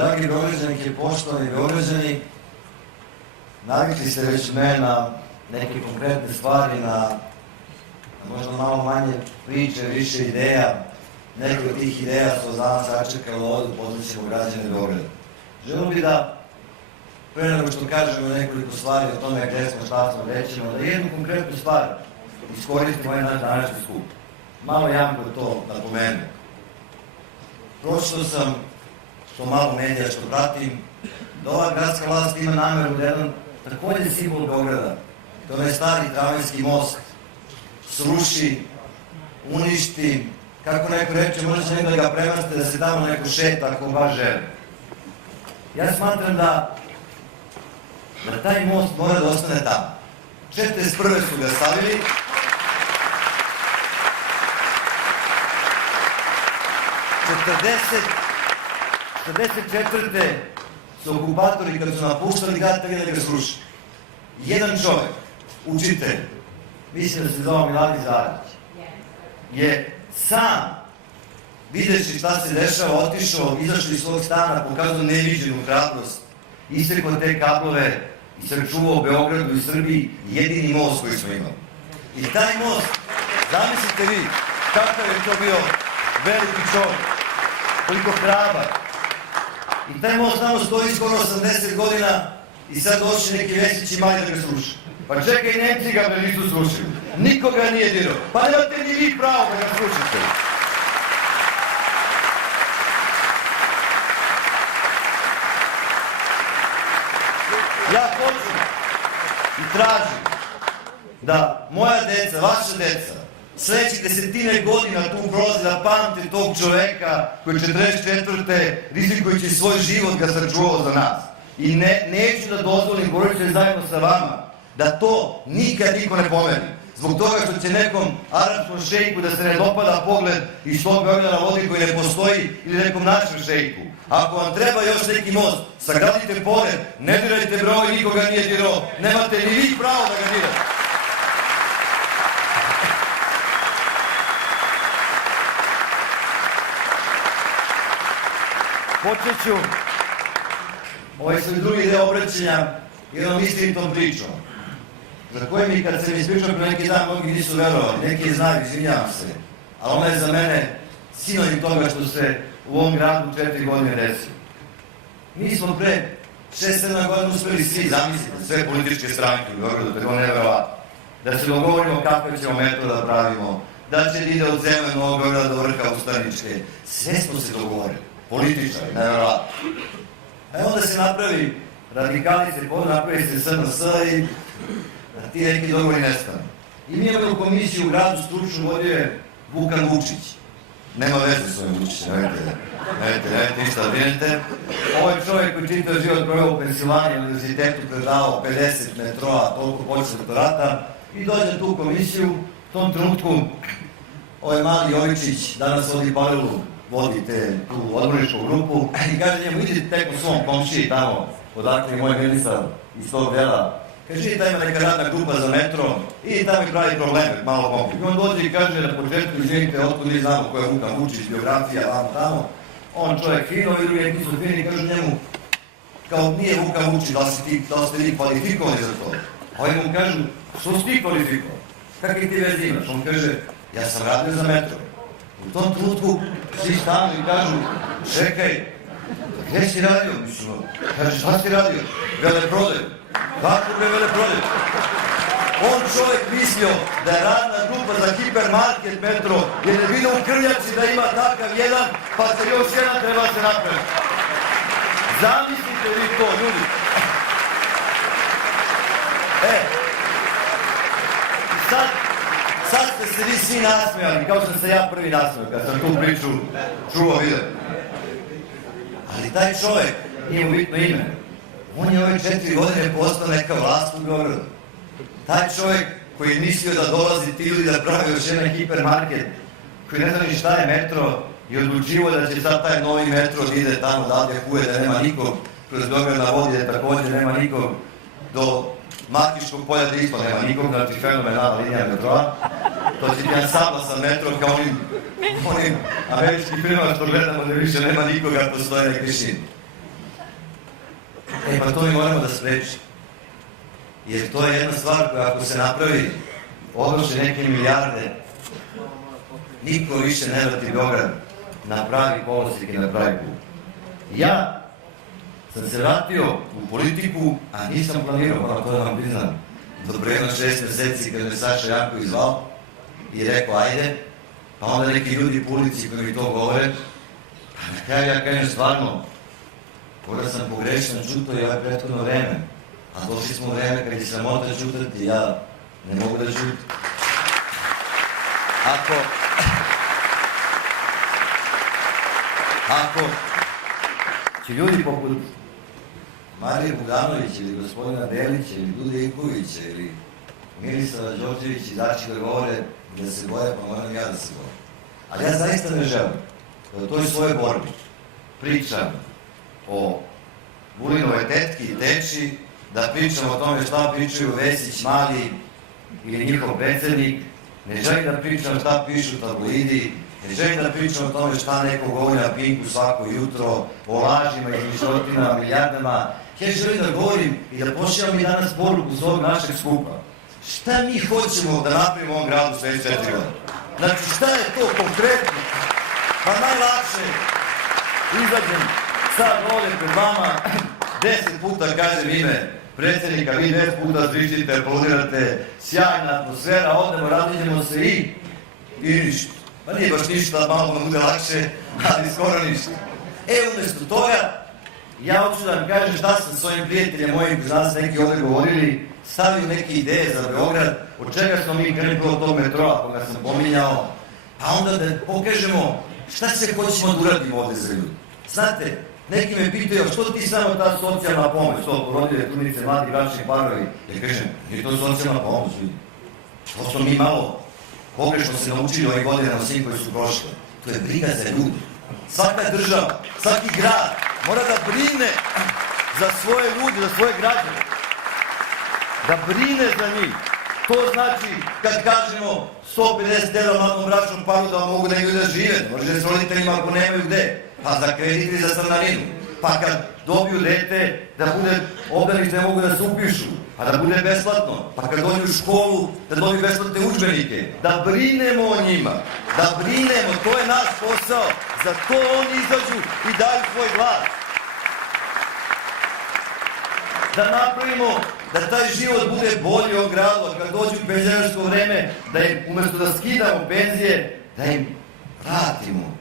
Dragi Beograđanke, poštovani Beograđani, navikli ste već me na neke konkretne stvari, na možda malo manje priče, više ideja. Neke od tih ideja su danas sačekali ovdje, poznaćemo građane Beograda. Želim bi da, pre nego što kažemo nekoliko stvari o tome gde smo, šta smo, rećemo, da jednu konkretnu stvar iskoristimo ovaj naš današnji skup. Malo Janko to napomenu. Pročito sam, što malo medija što pratim, da ova gradska vlast ima nameru da jedan takođe simbol Beograda, to je stari tramvajski most, sruši, uništi, kako neko reče, možda će neko da ga premaste, da se tamo neko šeta ako baš žele. Ja smatram da taj most mora da ostane tamo. 41. su ga stavili, 44. su okupatori kad su napuštali grad, hteli da ga sruši. Jedan čovek, učitelj, mislim da se zove Miladi Zarić, je sam, videći šta se dešava, otišao, izašao iz svog stana, pokazao neviđenu hrabrost, isrekao te kablove i sačuvao Beogradu i Srbiji jedini most koji smo imali. I taj most, zamislite vi, kakav je to bio veliki čovek, koliko hrabar. I taj most tamo stoji skoro 80 godina i sad došli neki Vesić i Mali da ga sruši. Pa čekaj, Nemci ga nisu srušili. Nikoga nije dirao. Pa nemate ni vi pravo da ga srušite. Ja hoću i tražim da moja deca, vaša deca, sledećih desetine godina tu prolaze da pamte tog čoveka koji 44. rizikujući svoj život ga sačuvao za nas. I neću da dozvolim, borit ću se zajedno sa vama, da to nikad niko ne pomeni. Zbog toga što će nekom arapskom šejku da se ne dopada pogled iz tog Beograda na vodi koji ne postoji ili nekom našem šejku. Ako vam treba još neki most, sagradite pored, ne dirajte broj, nikoga nije dirao, nemate ni vi pravo da ga dirate. Počeću ovaj svoj drugi deo obraćanja jednom istinitom pričom, za koje mi kad sam ispričao pre neki dan, mnogi nisu verovali, neki znaju, izvinjavam se, ali ona je za mene sinonim toga što se u ovom gradu 4 godine desilo. Mi smo pre 6-7 godina uspeli svi, zamisliti, sve političke stranke u Beogradu, tako neverovatno, da se dogovorimo kako ćemo metro da pravimo, da će ide od Zemlje Novog Beograda do vrha Ustaničke, sve smo se dogovorili, političari, neverovatno. Onda se napravi, radikali se napravi se SNS i ti neki dogovori nestane. I mi imamo komisiju u gradu stručnu vodio je Vukan Vučić. Nema veze s ovim Vučićem, nemojte ništa da brinete. Ovo je čovjek koji čitao život proveo u Pensilvaniji univerzitetu, predavao 50 metroa, toliko počeo doktorata i dođe tu komisiju. U tom trenutku ovaj mali Jovičić danas vodi Palelu, vodi tu odborničku grupu i kaže njemu, idite tek u svom komšiji tamo, odakle je moj ministar iz tog dela. Kaže, ta ima neka radna grupa za metro i tamo mi pravi probleme, malo pomoći. I on dođe i kaže na početku, izvinite, otkud mi znamo ko je Vukan Vučić, biografija, vamo tamo. On čovjek fino, i drugi neki su fini, kažu njemu, kao nije Vukan Vučić, da ste vi kvalifikovani za to. A oni mu kažu, što si ti kvalifikovani? Kakvi ti vezi imaš? On kaže, ja sam radio za metro. U tom trenutku svi stanu i kažu, čekaj, gdje si radio? Kaže, šta si radio? Veleprodaju. Kako bre veleprodaju? On čovjek mislio da je radna grupa za hipermarket metro, jer je vidio u Krljači da ima takav jedan, pa se još jedan treba se napraviti. Zamislite vi to, ljudi. Sad ste se vi svi nasmijali, kao što sam se ja prvi nasmijao, kad sam tu priču čuo, vidio. Ali taj čovjek, nije mu bitno ime, on je ove 4 godine postao neka vlast u Beogradu. Taj čovjek koji je mislio da dolazi ti ljudi da pravi još jedan hipermarket, koji ne zna ni šta je metro i odlučivo da će sad taj novi metro da ide tamo dalje huje, da nema nikog, kroz Beograd na vodi, da također nema nikog, do Markiškog polja da isto nema nikog, znači fenomenalna linija metroa. To će jedan sablasan metro kao onim američkim filmama što gledamo da više nema nikoga, postoje neke šine. Pa to mi moramo da sprečimo. Jer to je jedna stvar koja ako se napravi, odnoše neke milijarde, niko više ne vrati Beograd na pravi kolosek i na pravi put. Ja sam se vratio u politiku, a nisam planirao, moram to da vam priznam, dobro jedno 6 meseci kada me Saša Janković zvao i rekao ajde, pa onda neki ljudi po ulici koji mi to govore, pa na kraju ja kažem stvarno, koga sam pogrešan čutao i ovo prethodno vreme, a došli smo u vreme kad je sramota čutati, ja ne mogu da čutim. Ako će ljudi poput Marije Buganovića ili gospodina Delića ili Dude Ivkovića ili Mirisava Đorđević izaći da govore da se boje, pa moram ja da se boje. Ali ja zaista ne želim da u toj svojoj borbi pričam o Vulinove tetki i teči, da pričam o tome šta pričaju Vesić, Mali ili njihov predsednik, ne želim da pričam šta pišu tabloidi, ne želim da pričam o tome šta neko govori na Pinku svako jutro, o lažima, izmišljotinama, milijardama. Ja želim da govorim i da pošaljam i danas poruku s ovog našeg skupa. Šta mi hoćemo da napravimo u ovom gradu sljedeće 4 godine? Znači šta je to konkretno? Pa najlakše izađem sad ovdje pred vama, 10 puta kažem ime predsjednika, vi 10 puta zvištite, aplaudirate, sjajna atmosfera, odemo, razliđemo se i ništa. Pa nije baš ništa, malo nam bude lakše, ali skoro ništa. Umjesto toga, ja hoću da vam kažem šta sam s ovim prijateljem mojim koji nas neki ovdje govorili, stavio neke ideje za Beograd, od čega smo mi krenuli od tog metroa koga sam pominjao, a onda da pokažemo šta se hoćemo da uradimo ovdje za ljudi. Znate, neki me pitaju, što ti samo ta socijalna pomoć, to porodile, trudnice, mladi, bračni parovi? Ja kažem, nije to socijalna pomoć, ljudi. To smo mi malo pogrešno se naučili ovih godina na svim koji su prošli. To je briga za ljudi. Svaka država, svaki grad mora da brine za svoje ljudi, za svoje građane. Da brine za njih. To znači, kad kažemo 150 € mladom bračnom paru da mogu negdje da žive, može s roditeljima ako nemaju gde, pa za kredit ili za stanarinu. Pa kad dobiju dete, da bude obdanište, ne mogu da se upišu, pa da bude besplatno. Pa kad dođu u školu, da dobiju besplatne udžbenike. Da brinemo o njima, da brinemo, to je naš posao. Za to oni izađu i daju svoj glas. Da napravimo da taj život bude bolji od gradu, a kad dođu u penzionersko vreme, da im, umjesto da skidamo penzije, da im vratimo.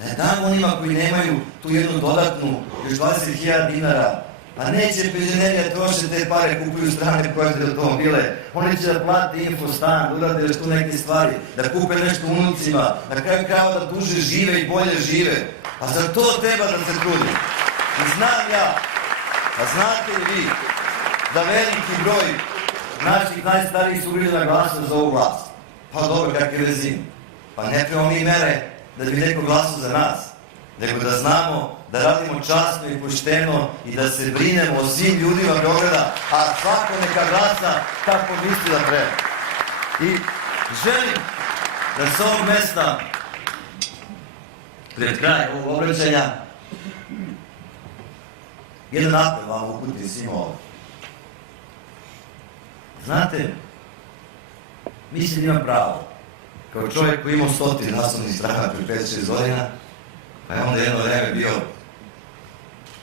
Da damo onima koji nemaju tu jednu dodatnu, još 20.000 dinara, pa neće penzioneri da troše te pare, kupuju strane proizvode automobile, oni će da plate infostan, da urade još tu neke stvari, da kupe nešto unucima, na kraju krajeva da duže žive i bolje žive. Pa za to treba da se trudi. I znam ja, a znate li vi, da veliki broj naših najstarijih su bili na glasu za ovu vlast. Pa dobro, kakve vezine. Pa ne trebamo mi mere da bi neko glasao za nas, nego da znamo da radimo časno i pošteno i da se brinemo o svim ljudima Beograda, a svako neka glasa kako misli da treba. I želim da s ovog mesta, pred kraj ovog obraćanja, jedan apel vam uputim svima ovdje. Znate, mislim da imam pravo. Kao čovjek koji imao 100 naslovnih strana pre 5-6 godina, pa je onda jedno vreme bio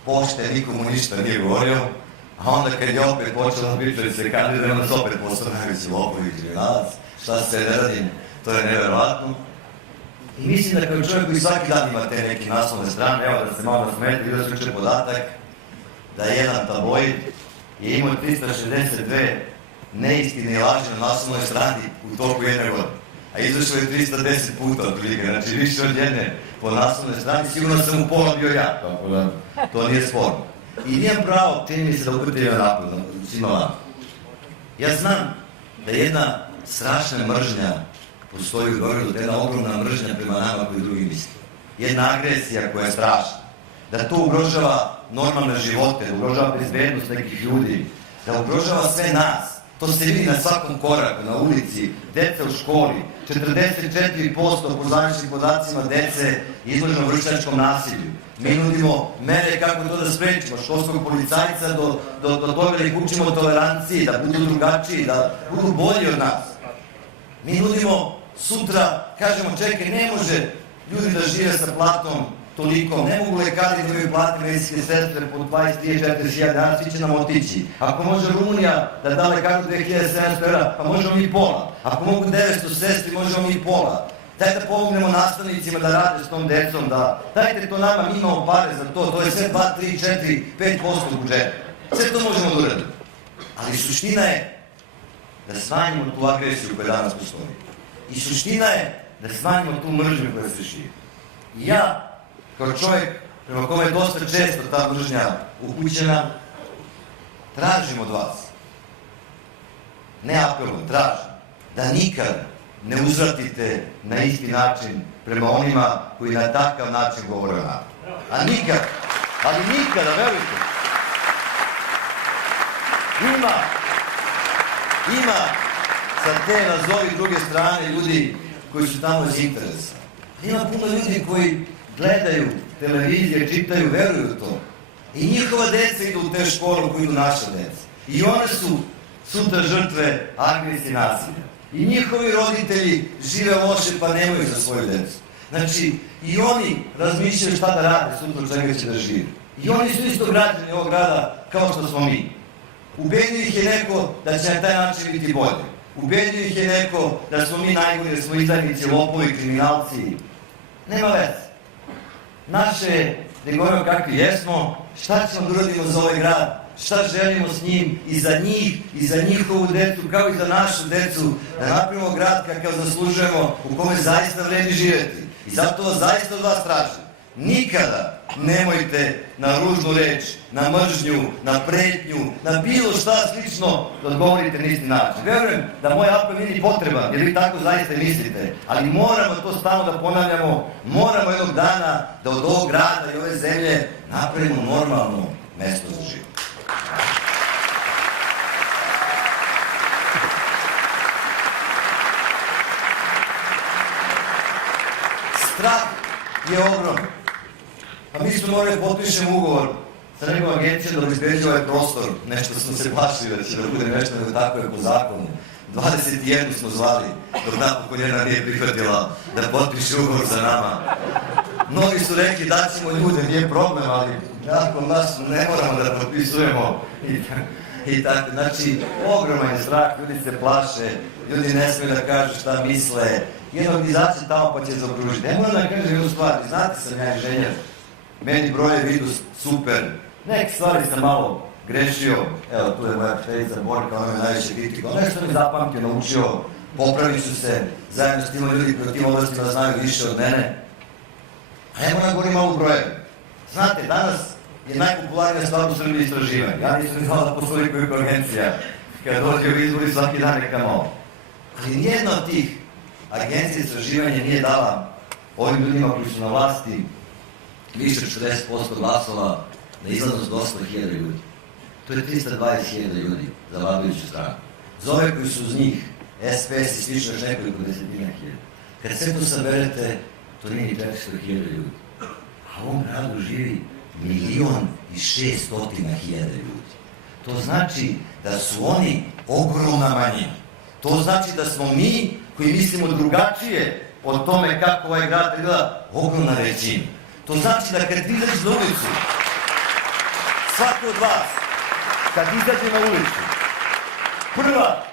pošten, nikomu ništa nije govorio, a onda kad je opet počeo da priča da se kandiduje, onda se opet postao najveći lopov i kriminalac, šta se ne radim, to je nevjerovatno. I mislim da kao čovjek koji svaki dan ima te neke naslovne strane, evo da se malo nasmete, vidio sam juče podatak da jedan tabloid je imao 362 neistine i laži na naslovnoj strani u toku jedne godine. A izašao je 310 puta otprilike, znači više od jedne po naslovnoj strani, sigurno sam u pola bio ja, tako da to nije sporno. I nijem pravo, čini mi se da uputim jedan apel svima vama. Ja znam da jedna strašna mržnja postoji u Beogradu, da jedna ogromna mržnja prema nama koji drugi misle. Jedna agresija koja je strašna. Da to ugrožava normalne živote, da ugrožava bezbednost nekih ljudi, da ugrožava sve nas. To se vidi na svakom koraku, na ulici, deca u školi. 44% po zvaničnim podacima dece izloženo vršnjačkom nasilju. Mi nudimo mere kako to da sprečimo, školskog policajca do toga da ih učimo toleranciji, da budu drugačiji, da budu bolji od nas. Mi nudimo sutra, kažemo čekaj, ne može ljudi da žive sa platom toliko, ne mogu lekari da imaju plate medicinske sestre po 20, 30, 40 dana, svi će nam otići. Ako može Rumunija da da lekaru 2700 € pa možemo mi pola. Ako mogu 900 sestri, možemo mi pola. Daj da pomognemo nastavnicima da rade s tom decom, dajte to nama, mi imamo pare za to je sve 2, 3, 4, 5% budžeta. Sve to možemo da uradimo. Ali suština je da smanjimo tu agresiju koja danas postoji. I suština je da smanjimo tu mržnju koja se širi. I ja, kao čovjek prema kome je dosta često ta mržnja upućena, tražim od vas, ne apelujem, tražim, da nikad ne uzvratite na isti način prema onima koji na takav način govore o nama. A nikad, ali nikada, verujte, ima sa te nazovi druge strane ljudi koji su tamo iz interesa. Ima puno ljudi koji gledaju televizije, čitaju, veruju u to. I njihova deca idu u te škole koji idu naša deca. I one su sutra žrtve agresije i nasilja. I njihovi roditelji žive loše pa nemaju za svoju decu. Znači, i oni razmišljaju šta da rade sutra od čega će da žive. I oni su isto građani ovog grada kao što smo mi. Ubedio ih je neko da će na taj način biti bolje. Ubedio ih je neko da smo mi najgori, da smo izdajnici, lopovi, kriminalci. Nema veze. Naše je da govorimo kakvi jesmo, šta ćemo da uradimo za ovaj grad, šta želimo s njim i za njih i za njihovu decu, kao i za našu decu, da napravimo grad kakav zaslužujemo, u kome zaista vredi živjeti. I zato vas zaista od vas tražim. Nikada nemojte na ružnu reč, na mržnju, na pretnju, na bilo šta slično da odgovorite na isti način. Verujem da moj apel nije potreban, jer vi tako zaista mislite, ali moramo to stalno da ponavljamo, moramo jednog dana da od ovog grada i ove zemlje napravimo normalno mesto za život. Strah je ogroman. Pa mi smo morali potpišemo ugovor sa nekom agencijom da obezbeđuje ovaj prostor. Nešto smo se plašili da će da bude nešto nego tako je po zakonu. 21 smo zvali, dok napokon jedna nije prihvatila da potpiše ugovor za nama. Mnogi su rekli da ćemo ljude, nije problem, ali nakon nas ne moramo da potpisujemo i tako. Znači, ogroman je strah, ljudi se plaše, ljudi ne smiju da kažu šta misle. Jedna organizacija tamo pa će zaokružiti. Ne moram da kažem jednu stvar, znate sam ja inženjer. Meni brojevi idu super, neke stvari sam malo grešio, evo tu je moja prijateljica Borka, ona me najviše kritika, ono što mi zapamtio, naučio, popravit ću se, zajedno s tim ljudi koji u tim oblastima znaju više od mene. A ne moram govorim malo brojevi. Znate, danas je najpopularnija stvar u Srbiji istraživanje. Ja nisam ni znao da postoji koliko agencija, kada dođe u izbori svaki dan neka malo. Ali nijedna od tih agencija istraživanja nije dala ovim ljudima koji su na vlasti više od 40% glasova na izlaznost do 100.000 ljudi. To je 320.000 ljudi za vladajuću stranu. Za ove koji su uz njih, SPS i slično još nekoliko desetina hiljada. Kad sve to saberete, to nije ni 400.000 ljudi. A u ovom gradu živi 1.600.000 ljudi. To znači da su oni ogromna manjina. To znači da smo mi, koji mislimo drugačije o tome kako ovaj grad gleda, ogromna većina. To znači da kad izađeš na ulicu, svako od vas, kad izađe na ulicu, prva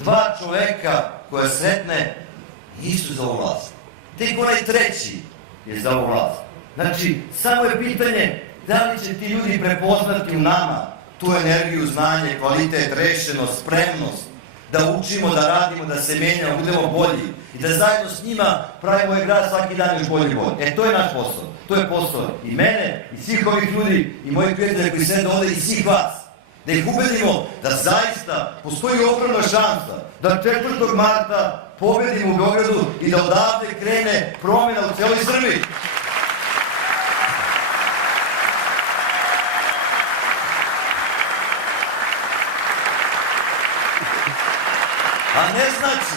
dva čoveka koja sretne nisu za ovu vlast. Tek onaj treći je za ovu vlast. Znači, samo je pitanje da li će ti ljudi prepoznati u nama tu energiju, znanje, kvalitet, rešenost, spremnost, da učimo, da radimo, da se menjamo, budemo bolji i da zajedno s njima pravimo ovaj grad svaki dan još bolji i bolji. To je naš posao. To je posao i mene, i svih ovih ljudi, i mojih prijatelja koji sede ovde, i svih vas. Da ih ubedimo da zaista postoji ogromna šansa da 4. marta pobedimo u Beogradu i da odavde krene promjena u celoj Srbiji. ne znači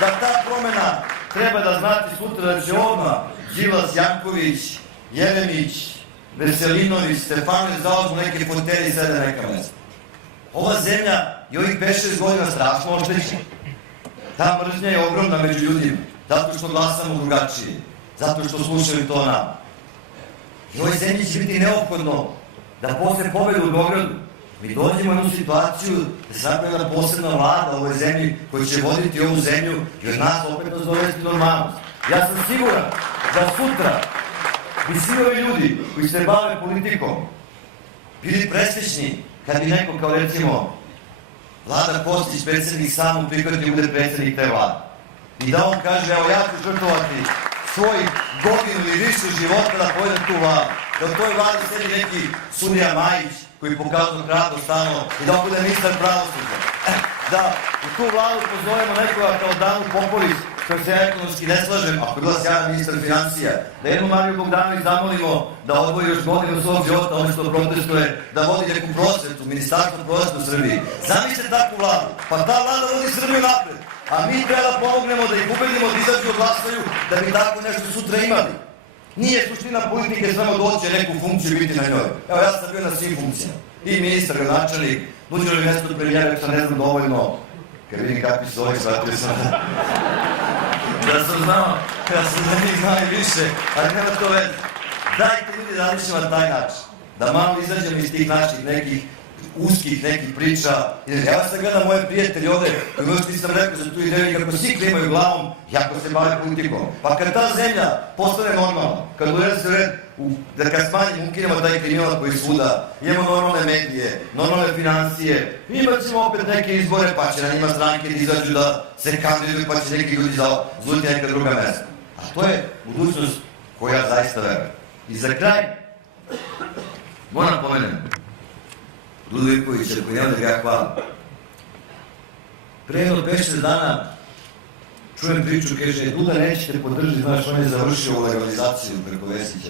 da ta promena treba da znati sutra da će odmah Đilas, Janković, Jeremić, Veselinović, Stefanović zauzmu neke fotelje i sede na neka mesta. Ova zemlja i ovih 5-6 godina strašno oštećena. Ta mržnja je ogromna među ljudima, zato što glasamo drugačije, zato što slušaju to nam. I ovoj zemlji će biti neophodno da posle pobede u Beogradu mi dođemo u jednu situaciju da se napravi jedna posebna vlada u ovoj zemlji koja će voditi ovu zemlju i od nas opet nas dovesti normalnost. Ja sam siguran da sutra bi svi ovi ljudi koji se bave politikom bili presrećni kad bi neko kao recimo Vlada Kostić, predsjednik sam prihvatio bude predsjednik te vlade. I da on kaže, evo ja ću žrtvovati svojih godinu ili više života da pojedem tu vladu. Da u toj vladi sedi neki sudija Majić koji pokazao hrabro stalno i da on bude ministar pravosuđa. Da u tu vladu pozovemo nekoga kao Danu Popović, što se ekonomski ne slažem, ako je bila sjajna ministar financija, da jednu Mariju Bogdanović zamolimo da odvoji još godinu svog života, ono što protestuje, da vodi neku prosvetu, ministarstvo prosvetu u Srbiji. Zamislite takvu vladu, pa ta vlada vodi Srbiju napred, a mi treba da pomognemo da ih ubedimo da izađu od glasaju, da bi tako nešto sutra imali. Nije suština politike samo doći neku funkciju i biti na njoj. Evo, ja sam bio na svim funkcijama. I ministar, gradonačelnik, nuđeno mi mjesto premijera, što ne znam dovoljno. Kad vidim kakvi su ovi, shvatio sam da sam znao, da njih znali više, ali nema to veze. Dajte ljudi da razmišljamo na taj način. Da malo izađemo iz tih naših nekih uskih nekih priča. Evo sad gledam moje prijatelji ovde, koji možda nisam rekao za tu ideju, kako svi klimaju glavom, jako se bave politikom. Pa kad ta zemlja postane normalna, kad uvede se red, da kad smanjimo, ukinemo taj kriminal koji svuda, imamo normalne medije, normalne financije, imat ćemo opet neke izbore, pa će na njima stranke da izađu da se kandiduju, pa će neki ljudi zauzeti neka druga mesta. A to je budućnost koju ja zaista verujem. I za kraj, moram pomenem, Dudu Ivkovića, koji nema da ga ja hvalim. Pre jedno 5-6 dana čujem priču, kaže, Duda nećete podržiti, znaš, on je završio legalizaciju preko Vesića.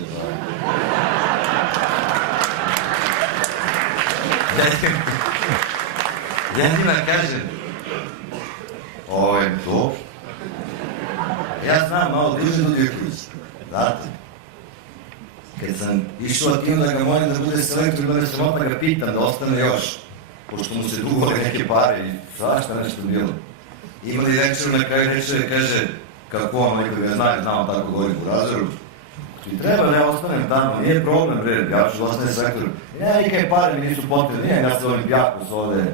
Ja njima kažem, ovo je to. Ja znam malo bliže Dudu Ivkovića, znate. Kad sam išao aktivno da ga molim da bude selektor, bila sam opet ga pitam da ostane još, pošto mu se dugovali neke pare i svašta nešto bilo. Imali večer na kraju večere, kaže, kako on, neko ga zna, znao tako govorim u Razoru. I treba da ja ostanem tamo, nije problem, bre, ja ću da ostane selektor. Ja nikaj pare mi nisu potrebne, nije ja se Olimpijakos ovde.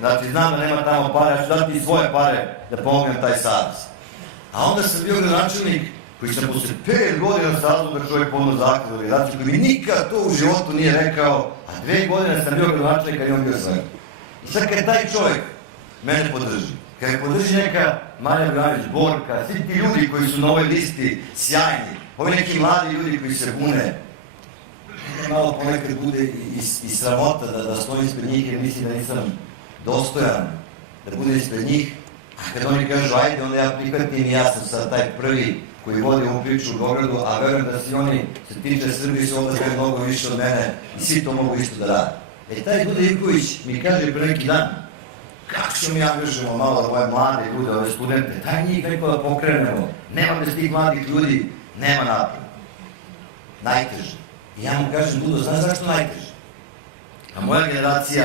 Znači, znam da nema tamo pare, ja ću dati i svoje pare da pomognem taj savez. A onda sam bio gradonačelnik, koji sam posle 5 godina saznao da čovjek podno zahtev za legalizaciju, koji mi nikad to u životu nije rekao, a 2 godine sam bio gradonačelnik kad je on bio selektor. I sad kad taj čovjek mene podrži, kad me podrži neka Marija Branić, Borka, svi ti ljudi koji su na ovoj listi sjajni, ovi neki mladi ljudi koji se bune, malo ponekad bude i sramota da stojim ispred njih jer mislim da nisam dostojan da budem ispred njih, a kad oni kažu ajde, onda ja prihvatim i ja sam sad taj prvi koji vodi ovu priču u Beogradu, a verujem da svi oni se tiče Srbije su ovdje mnogo više od mene i svi to mogu isto da rade. Taj Duda Ivković mi kaže pre neki dan, kako ćemo mi angažujemo malo ove mlade ljude, ove studente, daj njih neko da pokrenemo, nema bez tih mladih ljudi, nema napred. Najteže. I ja mu kažem, Dudo, znaš zašto najteže? A moja generacija,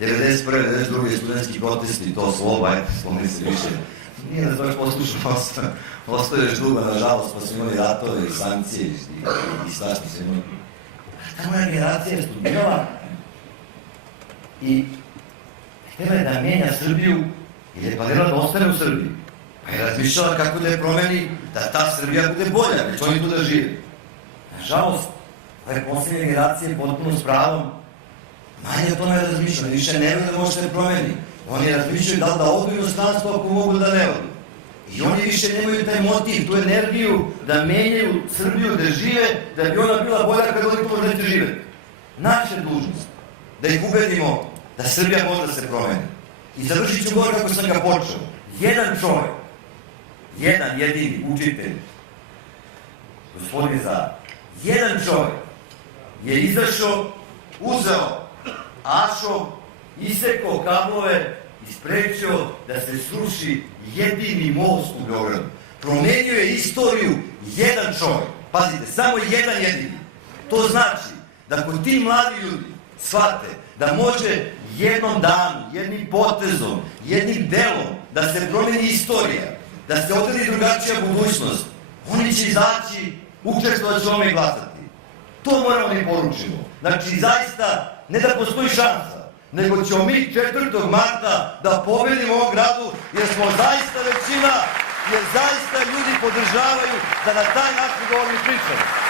91. 92. studentski protesti, to sloba, ajde, spomeni se više, nije nas baš poslušao, ostaješ dugo, nažalost, pa su imali ratove i sankcije i svašta su imali. Ta moja generacija je studirala i htjela je da mijenja Srbiju i je planirala da ostane u Srbiji. Pa je razmišljala kako da je promeni, da ta Srbija bude bolja, već oni tu da žive. Nažalost, ove posljednje generacije potpuno s pravom manje o tome razmišljaju, više ne vjeruju da može da promeni. Oni razmišljaju da odu u inostranstvo ako mogu da ne odu. I oni više nemaju taj motiv, tu energiju da menjaju Srbiju, da žive, da bi ona bila bolja kada oni tu možete živeti. Naša je dužnost da ih ubedimo da Srbija može da se promeni. I završit ću govor kako sam ga počeo. Jedan čovjek, jedan jedini učitelj, gospodin Zar, jedan čovjek je izašao, uzeo ašov, isekao kablove i sprečio da se sruši jedini most u Beogradu. Promenio je istoriju jedan čovjek. Pazite, samo jedan jedini. To znači da kod ti mladi ljudi shvate da može jednom danu, jednim potezom, jednim delom da se promeni istorija, da se odredi drugačija budućnost, oni će izaći, učestvovat će ovome glasati. To moramo da im poručimo. Znači, zaista, ne da postoji šansa, nego ćemo mi 4. marta da pobedimo u ovom gradu, jer smo zaista većina, jer zaista ljudi podržavaju da na taj način govorimo i pričamo.